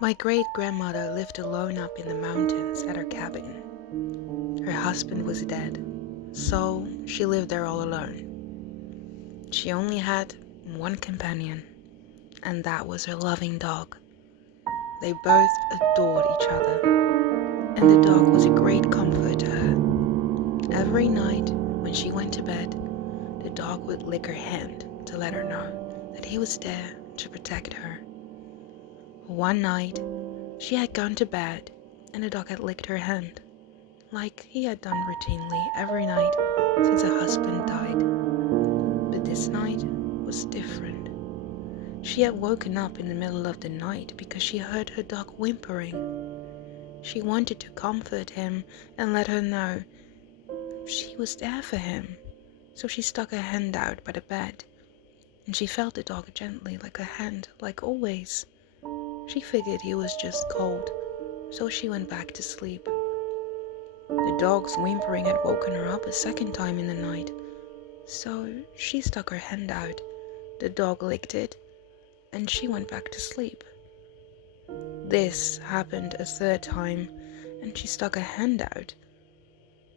My great-grandmother lived alone up in the mountains at her cabin. Her husband was dead, so she lived there all alone. She only had one companion, and that was her loving dog. They both adored each other, and the dog was a great comfort to her. Every night when she went to bed, the dog would lick her hand to let her know that he was there to protect her. One night, she had gone to bed, and the dog had licked her hand, like he had done routinely every night since her husband died. But this night was different. She had woken up in the middle of the night because she heard her dog whimpering. She wanted to comfort him and let her know she was there for him, so she stuck her hand out by the bed, and she felt the dog gently like a hand, like always. She figured he was just cold, so she went back to sleep. The dog's whimpering had woken her up a second time in the night, so she stuck her hand out. The dog licked it, and she went back to sleep. This happened a third time, and she stuck her hand out,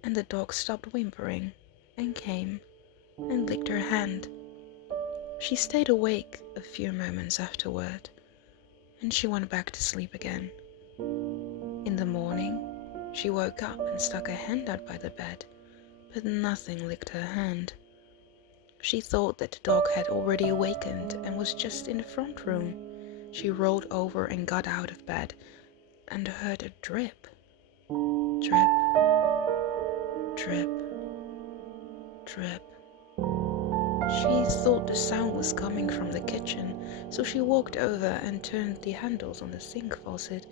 and the dog stopped whimpering and came and licked her hand. She stayed awake a few moments afterward, and she went back to sleep again. In the morning, she woke up and stuck her hand out by the bed, but nothing licked her hand. She thought that the dog had already awakened and was just in the front room. She rolled over and got out of bed and heard a drip, drip, drip, drip. She thought the sound was coming from the kitchen, so she walked over and turned the handles on the sink faucet,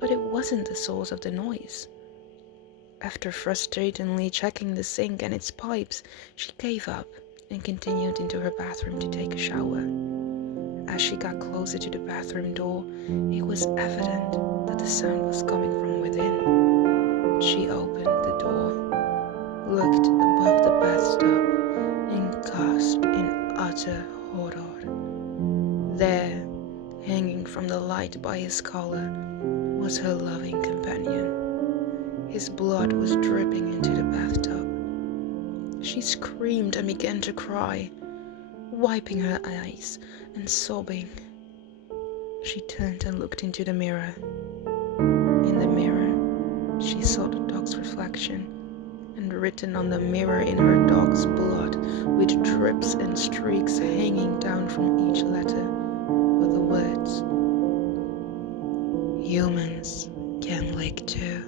but it wasn't the source of the noise. After frustratingly checking the sink and its pipes, she gave up and continued into her bathroom to take a shower. As she got closer to the bathroom door, it was evident that the sound was coming from within. She opened the door, looked above the bathtub, and gasped in utter horror. There, hanging from the light by his collar, was her loving companion. His blood was dripping into the bathtub. She screamed and began to cry, wiping her eyes and sobbing. She turned and looked into the mirror. In the mirror, she saw the dog's reflection, and written on the mirror in her dog's blood, with drips and streaks hanging down from each letter, were the words, "Humans can lick too."